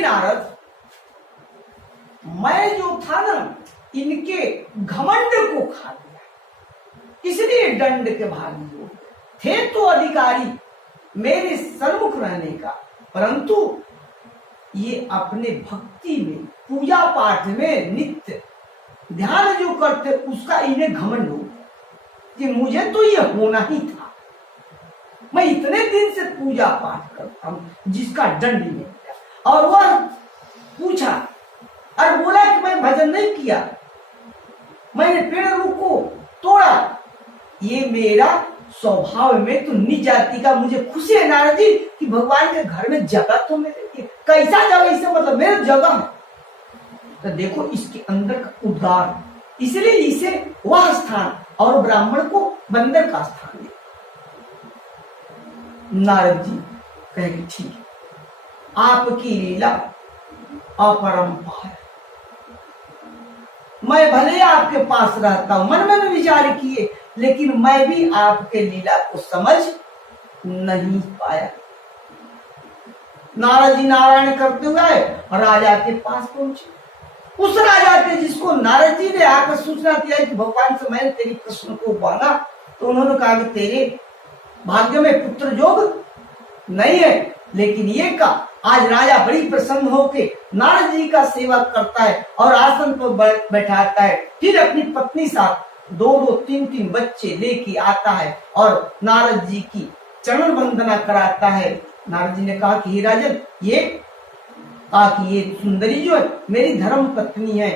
नारद, मैं जो था ना इनके घमंड को खा लिया, इसलिए दंड के भागी हो। थे तो अधिकारी मेरे सन्मुख रहने का, परंतु ये अपने भक्ति में, पूजा पाठ में नित्य ध्यान जो करते उसका इन्हें घमंड हो कि मुझे तो ये होना ही था। मैं इतने दिन से पूजा पाठ करता हूं जिसका दंड नहीं मिला। और वह पूछा और बोला कि मैं भजन नहीं किया, मैंने पेड़ रूप को तोड़ा। ये मेरा स्वभाव में तो निज जाति का मुझे खुशी है नारद जी कि भगवान के घर में जगह तो मेरे लिए। कैसा जगह, इससे मतलब मेरे जगह है। तो देखो इसके अंदर का उद्गार, इसलिए इसे वह स्थान और ब्राह्मण को बंदर का स्थान दिया। नारद जी कहेंगे ठीक है, आपकी लीला अपरंपार, मैं भले आपके पास रहता हूं, मन में विचार किए, लेकिन मैं भी आपके लीला को समझ नहीं पाया। नारद जी नारायण करते हुए राजा के पास पहुंचे। उस राजा के जिसको नारद जी ने आकर सूचना दिया कि भगवान से मैंने तेरी प्रश्न को मांगा, तो उन्होंने कहा कि तेरे भाग्य में पुत्र योग नहीं है। लेकिन ये का आज राजा बड़ी प्रसन्न होके नारद जी का सेवा करता है और आसन पर बैठाता है, फिर अपनी पत्नी साथ 2-2, 3-3 बच्चे लेके आता है और नारद जी की चरण वंदना कराता है। नारद जी ने कहा कि हे राजन, ये कहा कि ये सुंदरी जो है मेरी धर्म पत्नी है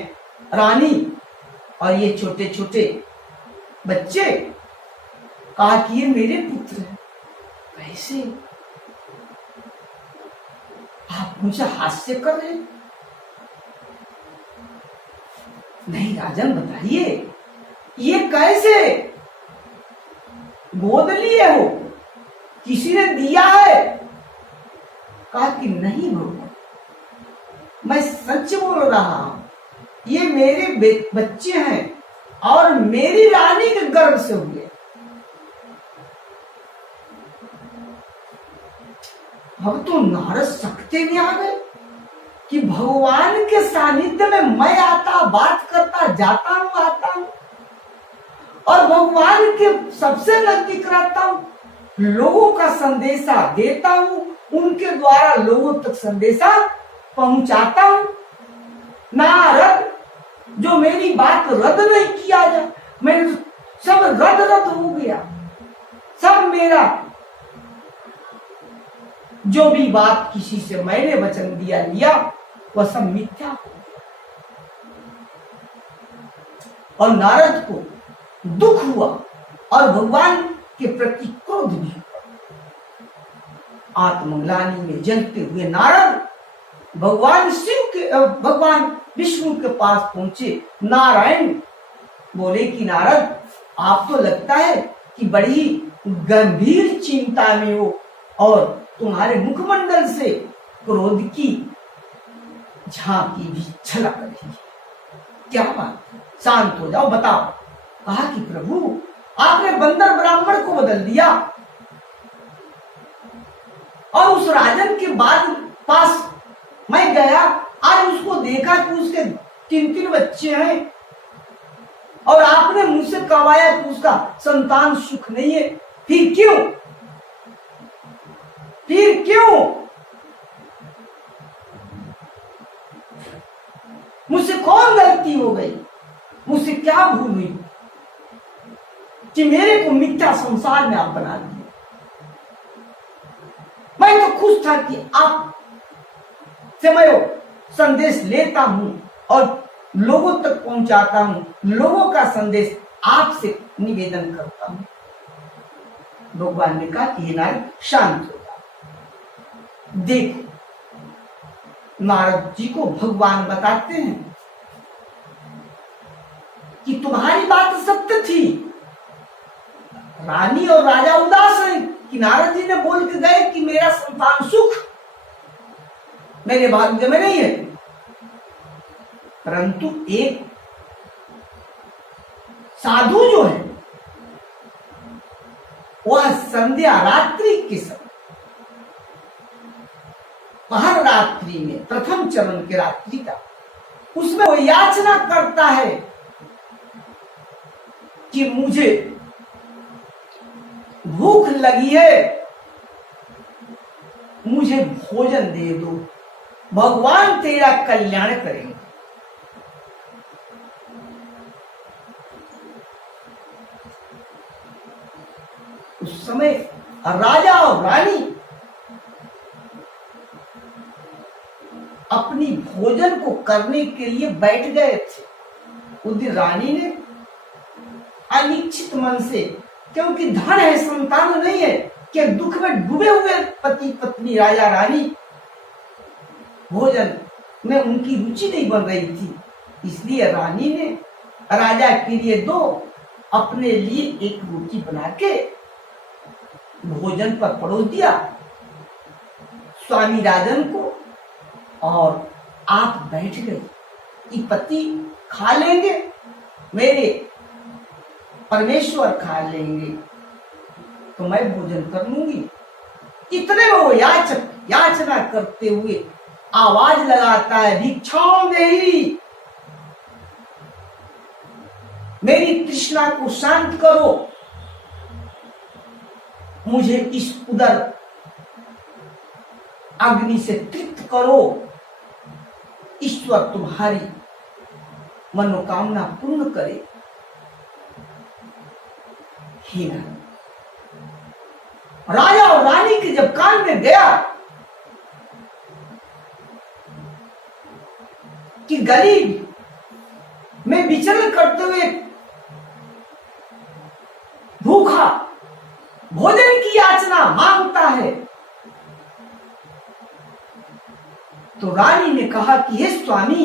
रानी, और ये छोटे छोटे बच्चे कहा कि ये मेरे पुत्र हैं। कैसे आप मुझे हास्य कर रहे? नहीं राजन बताइए, ये कैसे गोद लिए हो, किसी ने दिया है? कहा कि नहीं भगवान, मैं सच बोल रहा हूं, ये मेरे बच्चे हैं और मेरी रानी के गर्भ से हुए। अब तो नारद सकते में आ गए कि भगवान के सानिध्य में मैं आता, बात करता, जाता हूं, आता हूं और भगवान के सबसे नजदीक रहता हूं, लोगों का संदेशा देता हूं, उनके द्वारा लोगों तक संदेशा पहुंचाता हूं। नारद, जो मेरी बात रद्द नहीं किया जाए, मैं सब रद्द हो गया, सब मेरा जो भी बात किसी से मैंने वचन दिया लिया वह सब मिथ्या हो गया। और नारद को दुख हुआ और भगवान के प्रति क्रोध भी हुआ। आत्मग्लानि में जलते हुए नारद भगवान विष्णु के पास पहुंचे। नारायण बोले कि नारद, आप तो लगता है कि बड़ी गंभीर चिंता में हो और तुम्हारे मुखमंडल से क्रोध की झांकी भी झलक रही है। क्या बात, शांत हो जाओ, बताओ। कहा कि प्रभु, आपने बंदर ब्राह्मण को बदल दिया और उस राजन के बाद पास मैं गया, आज उसको देखा कि उसके 3-3 बच्चे हैं और आपने मुझसे कहवाया कि उसका संतान सुख नहीं है। फिर क्यों? मुझसे कौन गलती हो गई? मुझसे क्या भूल हुई कि मेरे को मिथ्या संसार में आप बना दिए? मैं तो खुश था कि आप से मैं संदेश लेता हूं और लोगों तक पहुंचाता हूं, लोगों का संदेश आपसे निवेदन करता हूं। भगवान ने कहा कि नारद शांत हो जाओ। देखो, नारद जी को भगवान बताते हैं कि तुम्हारी बात सत्य थी, रानी और राजा उदास है कि नारद जी ने बोल के गए कि मेरा संतान सुख मेरे भाग्य में नहीं है, परंतु एक साधु जो है वह संध्या रात्रि के समय हर रात्रि में प्रथम चरण के रात्रि का, उसमें वो याचना करता है कि मुझे भूख लगी है, मुझे भोजन दे दो, भगवान तेरा कल्याण करेंगे। उस समय राजा और रानी अपनी भोजन को करने के लिए बैठ गए थे। उस दिन रानी ने अनिश्चित मन से, क्योंकि धन है, संतान नहीं है, कि दुख में डूबे हुए पति पत्नी राजा रानी, भोजन में उनकी रुचि नहीं बन रही थी, इसलिए रानी ने राजा के लिए दो, अपने लिए एक रोटी बना के भोजन पर परोस दिया स्वामी राजन को, और आप बैठ गए कि पति खा लेंगे, मेरे परमेश्वर खा लेंगे, तो मैं भोजन कर लूंगी। इतने में वो याचना करते हुए आवाज लगाता है, भिक्षाओं देही, मेरी तृष्णा को शांत करो, मुझे इस उदर अग्नि से तृप्त करो, ईश्वर तुम्हारी मनोकामना पूर्ण करे। ही ना, राजा और रानी के जब कान में गया कि गरीब में विचरण करते हुए भूखा भोजन की याचना मांगता है, तो रानी ने कहा कि हे स्वामी,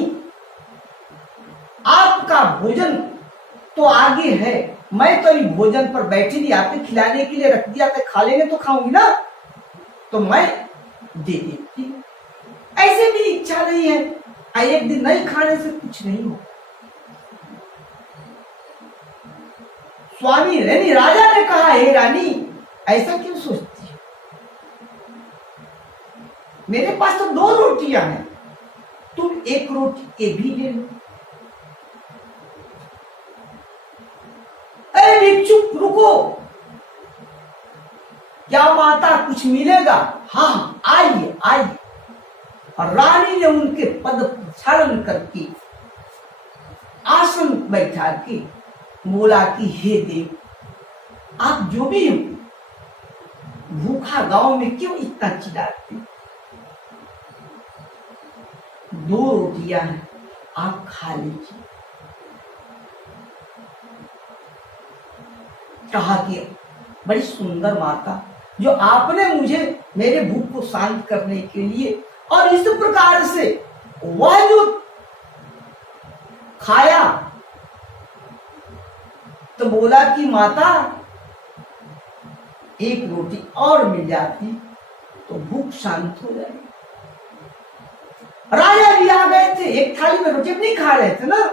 आपका भोजन तो आगे है, मैं तो भोजन पर बैठी नहीं, आपने खिलाने के लिए रख दिया था, खा लेंगे तो खाऊंगी ना, तो मैं दे देती हूं, ऐसे भी इच्छा नहीं है, एक दिन नहीं खाने से कुछ नहीं हो। स्वामी रानी राजा ने कहा, हे रानी, ऐसा क्यों सोचती है, मेरे पास तो 2 रोटियां हैं, तुम 1 रोटी ये भी ले लो। अरे भिक्षुक रुको, क्या माता कुछ मिलेगा? हाँ आइए आइए। और रानी ने उनके पद प्रक्षालन करके आसन बैठा के बोला कि हे देव, आप जो भी हो, भूखा गांव में क्यों इतना चिल्लाते? 2 रोटियां हैं, आप खा लीजिए। कहा कि बड़ी सुंदर माता, जो आपने मुझे मेरे भूख को शांत करने के लिए और इस प्रकार से वह जो खाया, तो बोला कि माता 1 रोटी और मिल जाती तो भूख शांत हो जाएगी। राजा भी आ गए थे, एक थाली में रोटी नहीं खा रहे थे ना,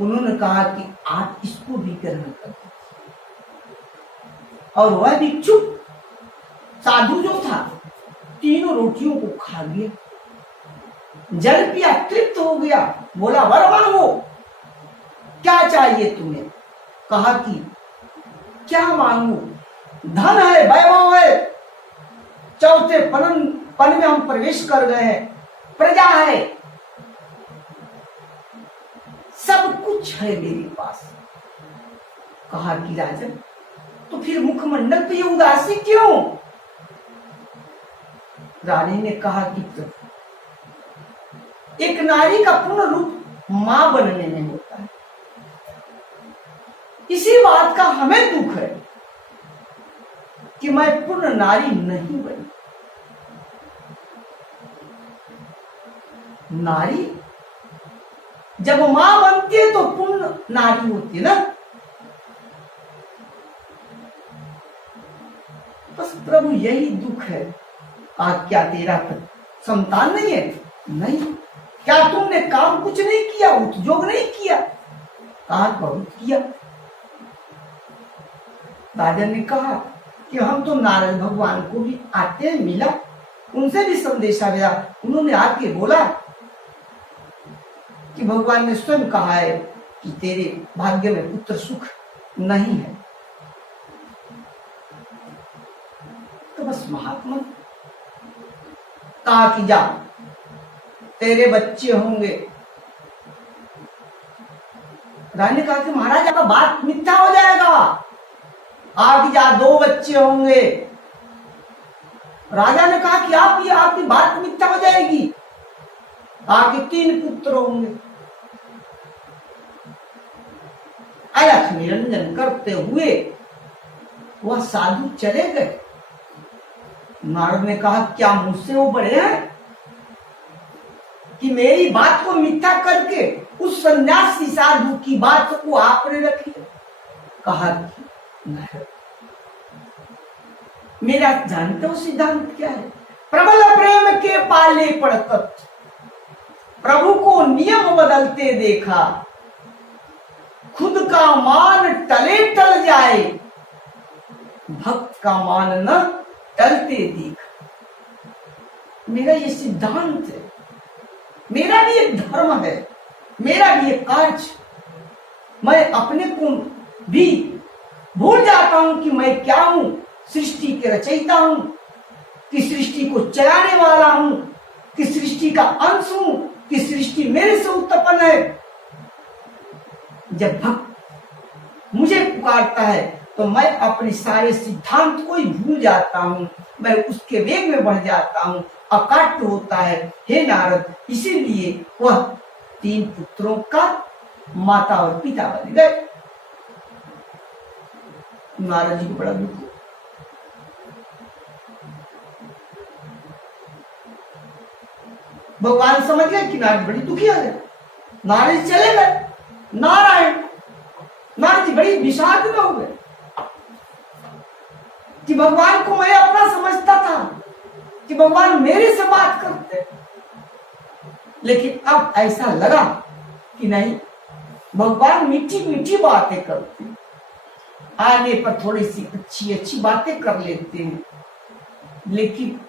उन्होंने कहा कि आप इसको भी ग्रहण कर, और वह भिक्षुक साधु जो था 3 रोटियों को खा लिया, जल पिया, तृप्त हो गया, बोला वर मांगो, क्या चाहिए तुम्हें? कहा कि क्या मांगू, धन है, वैभव है, 4थे पन में हम प्रवेश कर गए हैं, प्रजा है, सब कुछ है मेरे पास। कहा कि राजन, तो फिर मुखमंडल पे ये उदासी क्यों? रानी ने कहा कि एक नारी का पूर्ण रूप मां बनने में होता है, इसी बात का हमें दुख है कि मैं पूर्ण नारी नहीं बनी। नारी जब मां बनती है तो पूर्ण नारी होती है ना। बस प्रभु यही दुख है। क्या तेरा संतान नहीं है? नहीं। क्या तुमने काम कुछ नहीं किया, उद्योग नहीं किया? बहुत किया। राजन ने कहा कि हम तो नारद भगवान को भी आते हैं मिला, उनसे भी संदेशा भेजा। उन्होंने आके बोला कि भगवान ने स्वयं कहा है कि तेरे भाग्य में पुत्र सुख नहीं है। तो बस महात्मा कहा कि जा, तेरे बच्चे होंगे। रानी ने कहा कि महाराज आपका बात मिथ्या हो जाएगा, आप जा 2 बच्चे होंगे। राजा ने कहा कि आपकी बात मिथ्या हो जाएगी, आपके 3 पुत्र होंगे। अलख निरंजन करते हुए वह साधु चले गए। नारद ने कहा क्या मुझसे वो बड़े हैं कि मेरी बात को मिथ्या करके उस सन्यासी साधु की बात को आपने रखी? कहा नारद, मेरा जानते हो सिद्धांत क्या है? प्रबल प्रेम के पाले पड़कर प्रभु को नियम बदलते देखा, खुद का मान टले टल जाए, भक्त का मान न टलते देखा। मेरा ये सिद्धांत है, मेरा भी एक धर्म है, मेरा भी एक कार्य। मैं अपने को भी भूल जाता हूं कि मैं क्या हूं, सृष्टि के रचयिता हूं, कि सृष्टि को चलाने वाला हूं, कि सृष्टि का अंश हूं, कि सृष्टि मेरे से उत्पन्न है। जब भक्त मुझे पुकारता है तो मैं अपने सारे सिद्धांत को ही भूल जाता हूं, मैं उसके वेग में बढ़ जाता हूं, अकाट्य होता है। हे नारद, इसीलिए वह 3 पुत्रों का माता और पिता बन गए। नारद जी को बड़ा दुख हुआ। भगवान समझ गए कि नारद बड़ी दुखी हो गए। नारद चले गए। नारद जी बड़ी विषाद में हो गए कि भगवान को मैं अपना समझता था, कि भगवान मेरे से बात करते, लेकिन अब ऐसा लगा कि नहीं, भगवान मीठी मीठी बातें करते, आने पर थोड़ी सी अच्छी अच्छी बातें कर लेते हैं, लेकिन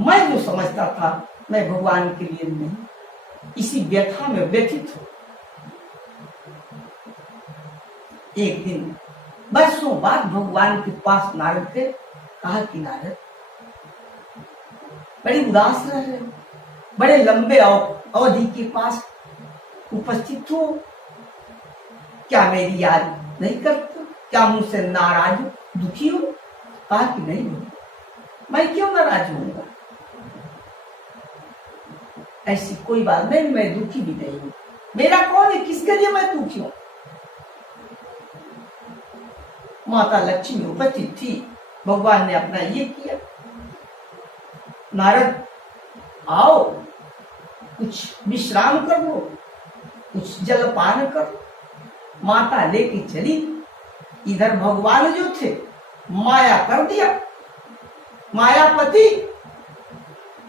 मैं जो समझता था मैं भगवान के लिए नहीं, इसी व्यथा में व्यथित हूं। एक दिन बरसों बाद भगवान के पास नारद थे। कहा कि नारद बड़ी उदास रह रहे, बड़े लंबे अवधि के पास उपस्थित हो, क्या मेरी याद नहीं करते? क्या मुझसे नाराज हो, दुखी हो? कहा कि नहीं हो, मैं क्यों नाराज होऊंगा, ऐसी कोई बात नहीं, मैं दुखी भी नहीं हूं। मेरा कौन है, किसके लिए मैं दुखी हूं? माता लक्ष्मी उपस्थित थी। भगवान ने अपना ये किया, नारद आओ, कुछ विश्राम कर लो, कुछ जलपान कर लो। माता लेके चली। इधर भगवान जो थे माया कर दिया, मायापति,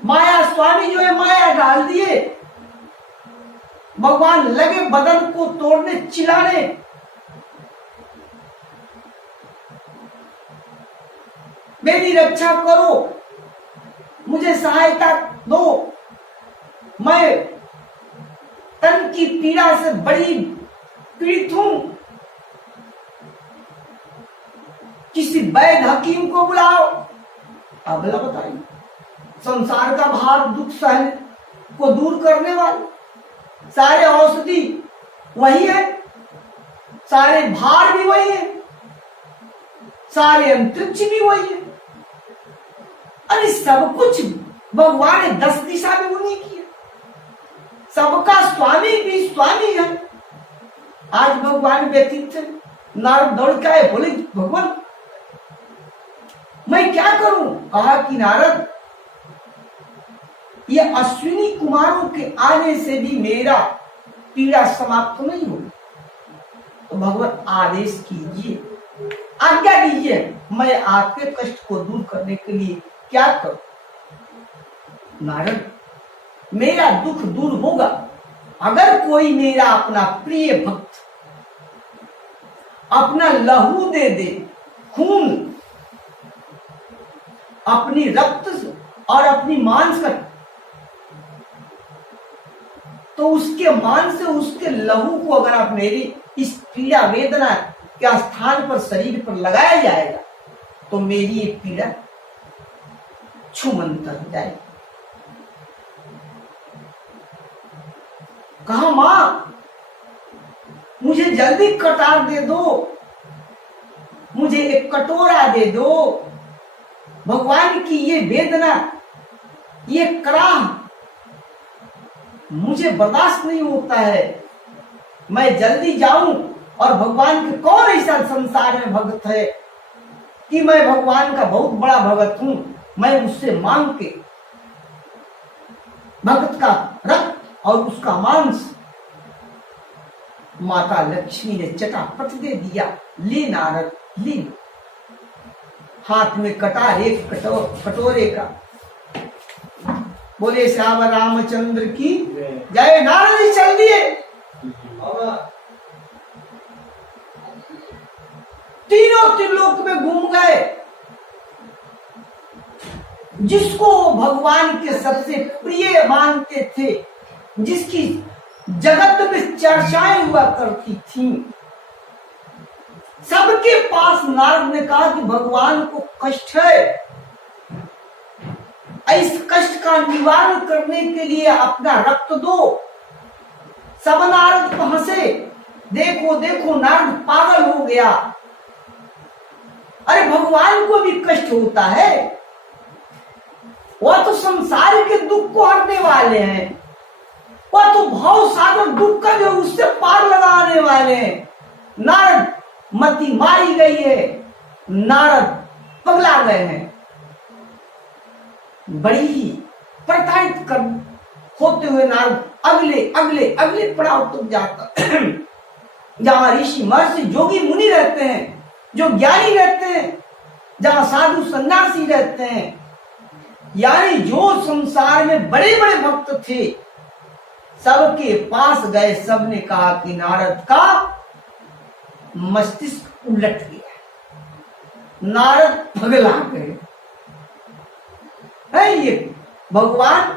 माया स्वामी जो है माया डाल दिए। भगवान लगे बदन को तोड़ने, चिल्लाने, मेरी रक्षा करो, मुझे सहायता दो, मैं तन की पीड़ा से बड़ी पीड़ित हूं, किसी वैद्य हकीम को बुलाओ। अब बताइए, संसार का भार दुख सहने को दूर करने वाले सारे औषधि वही है, सारे भार भी वही है, सारे अंतरिक्ष भी वही है। अरे सब कुछ भगवान ने 10 दिशा में उन्हीं की है, सबका स्वामी भी स्वामी है। आज भगवान व्यतीत थे, नारद दौड़ के आए, बोले भगवान मैं क्या करूं? कहा कि नारद ये अश्विनी कुमारों के आने से भी मेरा पीड़ा समाप्त नहीं होगी, तो भगवान आदेश कीजिए, आज्ञा दीजिए, मैं आपके कष्ट को दूर करने के लिए क्या करूं? नारद मेरा दुख दूर होगा अगर कोई मेरा अपना प्रिय भक्त अपना लहू दे दे, खून, अपनी रक्त और अपनी मांस का, तो उसके मांस से उसके लहू को अगर आप मेरी इस पीड़ा वेदना के स्थान पर शरीर पर लगाया जाएगा तो मेरी ये पीड़ा छूमंतर हो जाएगी। कहा मां मुझे जल्दी कटार दे दो, मुझे एक कटोरा दे दो। भगवान की ये वेदना, ये कराह मुझे बर्दाश्त नहीं होता है। मैं जल्दी जाऊं, और भगवान के कौन ऐसा संसार में भक्त है कि मैं भगवान का बहुत बड़ा भक्त हूं, मैं उससे मांग के भक्त का रक्त और उसका मांस। माता लक्ष्मी ने चटापट दे दिया, ले नारद ले। हाथ में कटार एक कटोरे का। बोले श्याम रामचंद्र की जय। नारद जी चल दिए, तीनों त्रिलोक में घूम गए। जिसको भगवान के सबसे प्रिय मानते थे, जिसकी जगत में चर्चाएं हुआ करती थी, सबके पास नारद ने कहा कि भगवान को कष्ट है, इस कष्ट का निवारण करने के लिए अपना रक्त दो। सब नारद को हंसे, देखो देखो नारद पागल हो गया। अरे भगवान को भी कष्ट होता है, वह तो संसार के दुख को हरने वाले हैं, वह तो भाव सागर दुख का जो उससे पार लगाने वाले हैं। नारद मति मारी गई है, नारद पगला गए हैं। बड़ी ही प्रताड़ित कर होते हुए नारद अगले अगले अगले पड़ाव तक जाता, जहां ऋषि महर्षि जोगी मुनि रहते हैं, जो ज्ञानी रहते हैं, जहां साधु सन्यासी रहते हैं, यानी जो संसार में बड़े बड़े भक्त थे, सबके पास गए। सबने कहा कि नारद का मस्तिष्क उलट गया, नारद पगला गए। है ये भगवान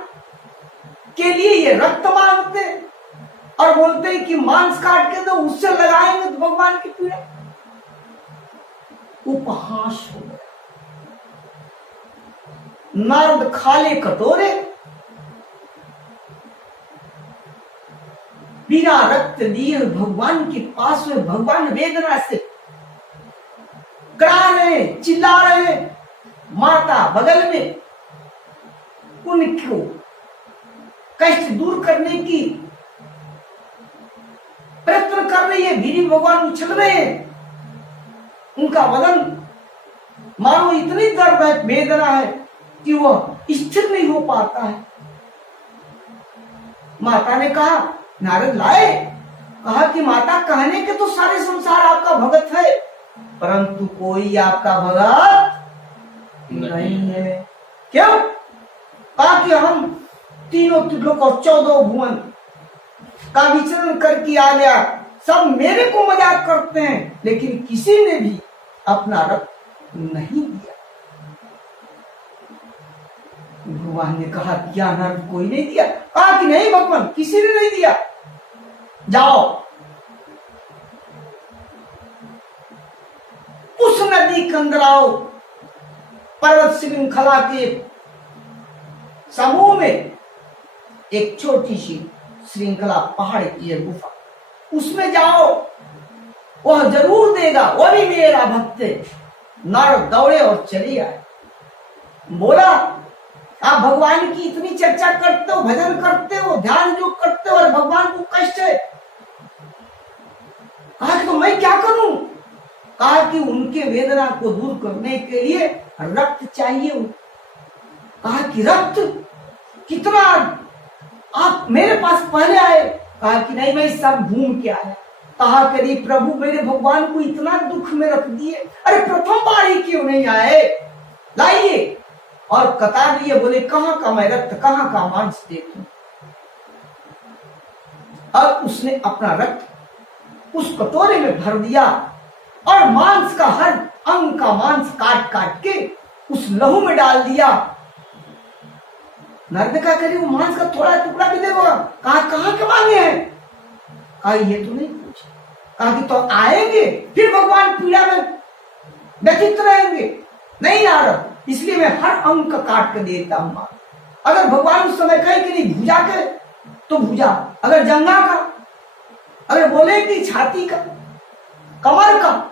के लिए ये रक्त मांगते और बोलते हैं कि मांस काट के तो उससे लगाएंगे तो भगवान की पीड़ा। उपहास हो गया। नारद खाले कटोरे, बिना रक्त दिए भगवान के पास में, भगवान वेदना से कड़ा रहे, चिल्ला रहे। माता बगल में उनको कष्ट दूर करने की प्रयत्न कर रही है, वीर भगवान उछल रहे हैं। उनका बदन मानो इतनी दर्द है, वेदना है कि वह स्थिर नहीं हो पाता है। माता ने कहा नारद लाए, कहा कि माता कहने के तो सारे संसार आपका भगत है, परंतु कोई आपका भगत नहीं है। क्यों? कहा कि हम तीनों त्रिलोक और 14 भुवन का विचरण करके आ गया, सब मेरे को मजाक करते हैं, लेकिन किसी ने भी अपना रक्त नहीं दिया। भगवान ने कहा क्या नारद कोई नहीं दिया? कहा कि नहीं भगवान, किसी ने नहीं दिया। जाओ उस नदी के अंदर आओ, पर्वत श्रृंखला के समूह में एक छोटी सी श्रृंखला, पहाड़ की है गुफा, उसमें जाओ, वह जरूर देगा, वह भी मेरा भक्त है। नारद दौड़े और चले आए। बोला आप भगवान की इतनी चर्चा करते हो, भजन करते हो, ध्यान जो करते हो, और भगवान को कष्ट है। कहा कि तो मैं क्या करूं? कहा कि उनके वेदना को दूर करने के लिए रक्त चाहिए। कहा कि रक्त कितना? आप मेरे पास पहले आए। कहा कि नहीं, मैं सब घूम के आया। कहा करी प्रभु मेरे भगवान को इतना दुख में रख दिए, अरे प्रथम बार ही क्यों नहीं आए? लाइए। और कतार लिए, बोले कहाँ का मैं रक्त, कहाँ का मांस देखूं। अब उसने अपना रक्त उस कटोरे में भर दिया और मांस का हर अंग का मांस काट काट के उस लहू में डाल दिया। नारद ने कहा करिए वो मांस का थोड़ा टुकड़ा भी देगा। कहाँ के मांगे हैं? कहा ये तो नहीं पूछा। कहा कि तो आएंगे फिर भगवान पीड़ा में व्यथित रहेंगे। नहीं नारद, इसलिए मैं हर अंग का काट कर देता हूं। अगर भगवान उस समय कहे कि नहीं भुजा के तो भुजा, अगर जंगा का, अगर बोले कि छाती का, कमर का,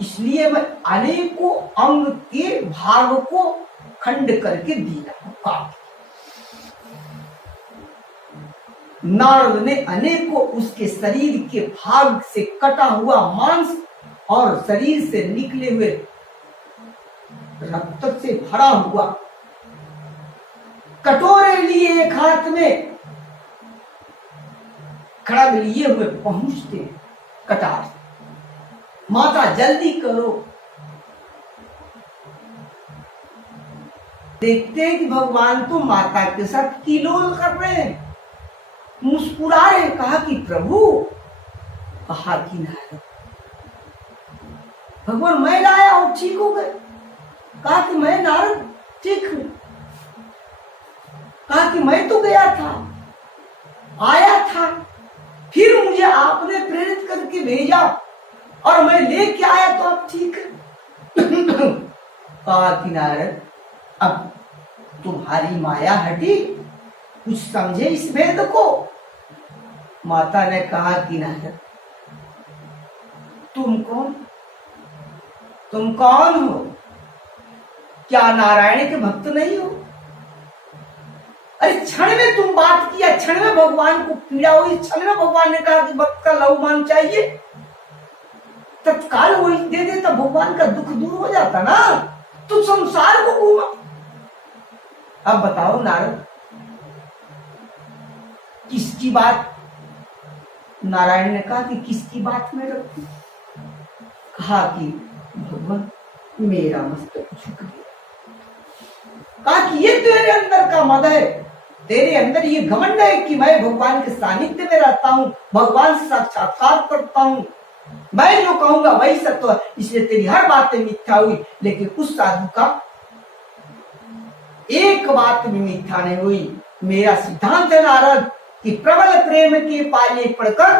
इसलिए मैं अनेकों अंग के भाग को खंड करके दिया। नारद ने अनेकों उसके शरीर के भाग से कटा हुआ मांस और शरीर से निकले हुए रक्त से भरा हुआ कटोरे लिए एक हाथ में, खड़ग लिए हुए पहुंचते कटार। माता जल्दी करो। देखते हैं कि भगवान तो माता के साथ किलोल कर रहे हैं, मुस्कुरा रहे। कहा कि प्रभु, कहा कि नारद भगवान मैं लाया हूं, ठीक हो गए। कहा कि मैं नारद ठीक हूं। कहा कि मैं तो गया था, आया था, फिर मुझे आपने प्रेरित करके भेजा और मैं लेके आया तो आप ठीक है। कहा कि नारद अब तुम्हारी माया हटी, कुछ समझे इस भेद को। माता ने कहा कि नारद तुम कौन हो? क्या नारायण के भक्त नहीं हो? अरे क्षण में तुम बात किया, क्षण में भगवान को पीड़ा हुई, क्षण में भगवान ने कहा कि भक्त का लवमान चाहिए, तत्काल वही दे देता, भगवान का दुख दूर हो जाता ना। तो संसार को घूमा। अब बताओ नारद किसकी बात? नारायण ने कहा कि किसकी बात में रखूं? कहा कि भगवान मेरा मस्तक झुक गया। कहा कि ये तेरे अंदर का मद है, तेरे अंदर ये घमंड है कि मैं भगवान के सानिध्य में रहता हूँ, भगवान से साक्षात्कार करता हूँ, मैं जो कहूंगा वही सत्य है, इसलिए तेरी हर बातें मिथ्या हुई। लेकिन उस साधु का एक बात भी मिथ्या नहीं हुई। मेरा सिद्धांत है नारद कि प्रबल प्रेम के पाले पड़कर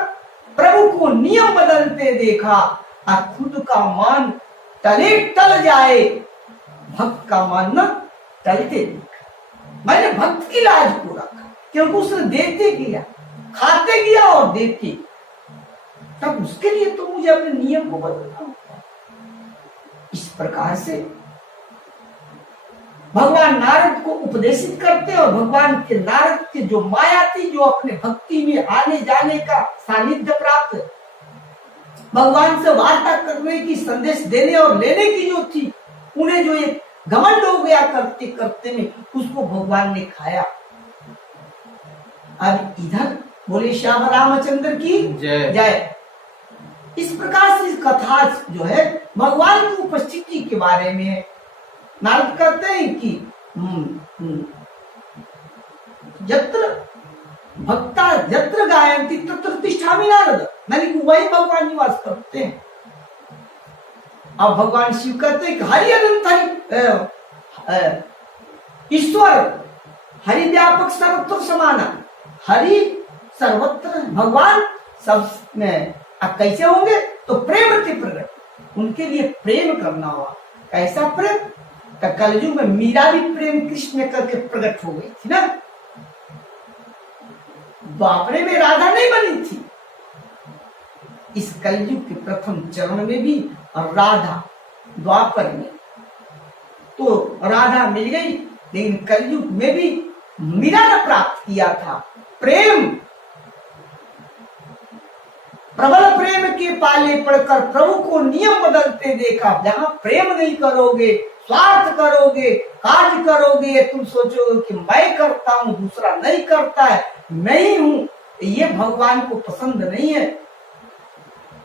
प्रभु को नियम बदलते देखा और खुद का मान तले टल जाए, भक्त का मान न टलते देखा। मैंने भक्त की लाज को रखा क्योंकि उसने देते गया, खाते गया और देते, तब उसके लिए तो मुझे अपने नियम को बदलना होगा। इस प्रकार से भगवान नारद को उपदेशित करते और भगवान के नारद के जो माया थी, जो अपने भक्ति में आने जाने का सानिध्य प्राप्त, भगवान से वार्ता करने की, संदेश देने और लेने की जो थी, उन्हें जो एक घमंड हो गया करते करते में, उसको भगवान ने खाया। अब इधर बोले श्याम रामचंद्र की जय। इस प्रकार से इस कथा जो है भगवान की उपस्थिति के बारे में है। नारद कहते हैं कि यत्र भक्ता यत्र गायन्ति तत्र तिष्ठामि नारद, यानी कि वही भगवान निवास करते हैं। अब भगवान शिव कहते हैं कि हरि अनंत हरि, ईश्वर हरि व्यापक सर्वत्र समान, हरि सर्वत्र, भगवान सब में। अब कैसे होंगे? तो प्रेम के प्रकट, उनके लिए प्रेम करना हुआ। कैसा प्रेम? कलयुग में मीरा भी प्रेम कृष्ण करके प्रकट हो गई थी ना। द्वापरे में राधा नहीं बनी थी, इस कलयुग के प्रथम चरण में भी राधा, द्वापर में तो राधा मिल गई, लेकिन कलयुग में भी मीरा ने प्राप्त किया था प्रेम। प्रबल प्रेम के पाले पड़कर प्रभु को नियम बदलते देखा। जहां प्रेम नहीं करोगे, स्वार्थ करोगे, कार्य करोगे, तुम सोचोगे कि मैं करता हूं, दूसरा नहीं करता है, मैं ही हूं, ये भगवान को पसंद नहीं है।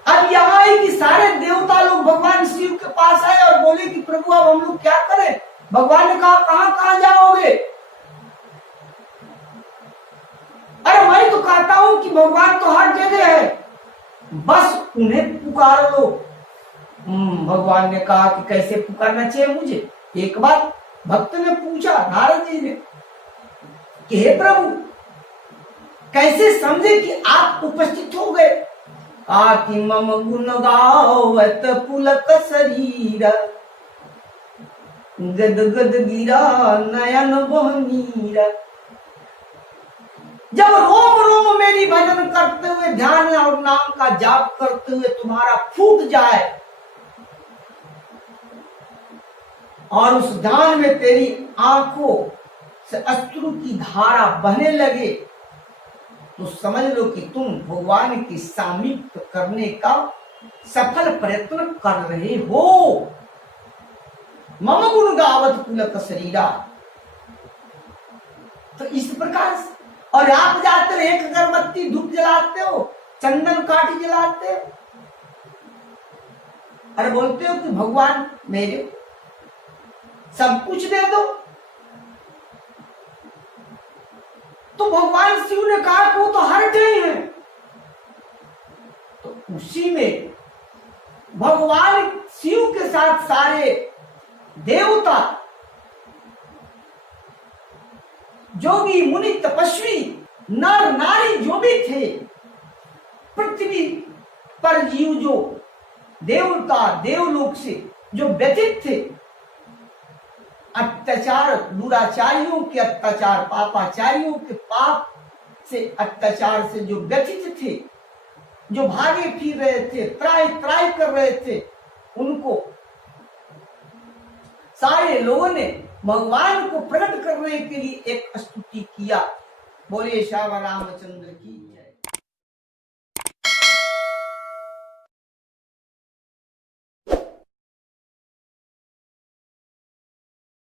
अब यहाँ है कि सारे देवता लोग भगवान शिव के पास आए और बोले कि प्रभु अब हम लोग क्या करें? भगवान ने कहा कहां जाओगे? अरे मैं तो कहता हूं कि भगवान तो हर जगह है, बस उन्हें पुकार लो। भगवान ने कहा कि कैसे पुकारना चाहिए मुझे? एक बार भक्त ने पूछा नारद जी ने, कि हे प्रभु, कैसे समझे कि आप उपस्थित हो गए। कि मम गुण गावत पुलक शरीर, गद गद गिरा नयन बहनीरा। जब रोम रोम मेरी भजन करते हुए, ध्यान और नाम का जाप करते हुए तुम्हारा फूट जाए और उस ध्यान में तेरी आंखों से अश्रु की धारा बहने लगे, तो समझ लो कि तुम भगवान की सामीप्य करने का सफल प्रयत्न कर रहे हो। मम गुण गावत पुलक शरीरा। तो इस प्रकार से, और आप जाते हो एक अगरबत्ती धूप जलाते हो, चंदन काठी जलाते हो, और बोलते हो कि भगवान मेरे सब कुछ दे दो। तो भगवान शिव ने कहा कि वो तो हर जगह है। तो उसी में भगवान शिव के साथ सारे देवता, जोगी मुनि तपस्वी नर नारी जो भी थे, पृथ्वी पर जीव जो देवता देवलोक से जो व्यथित थे, अत्याचार दुराचारियों के अत्याचार, पापाचारियों के पाप से अत्याचार से जो व्यथित थे, जो भागे फिर रहे थे, त्राई त्राई कर रहे थे, उनको सारे लोगों ने भगवान को प्रकट करने के लिए एक स्तुति किया। बोले श्याम रामचंद्र की।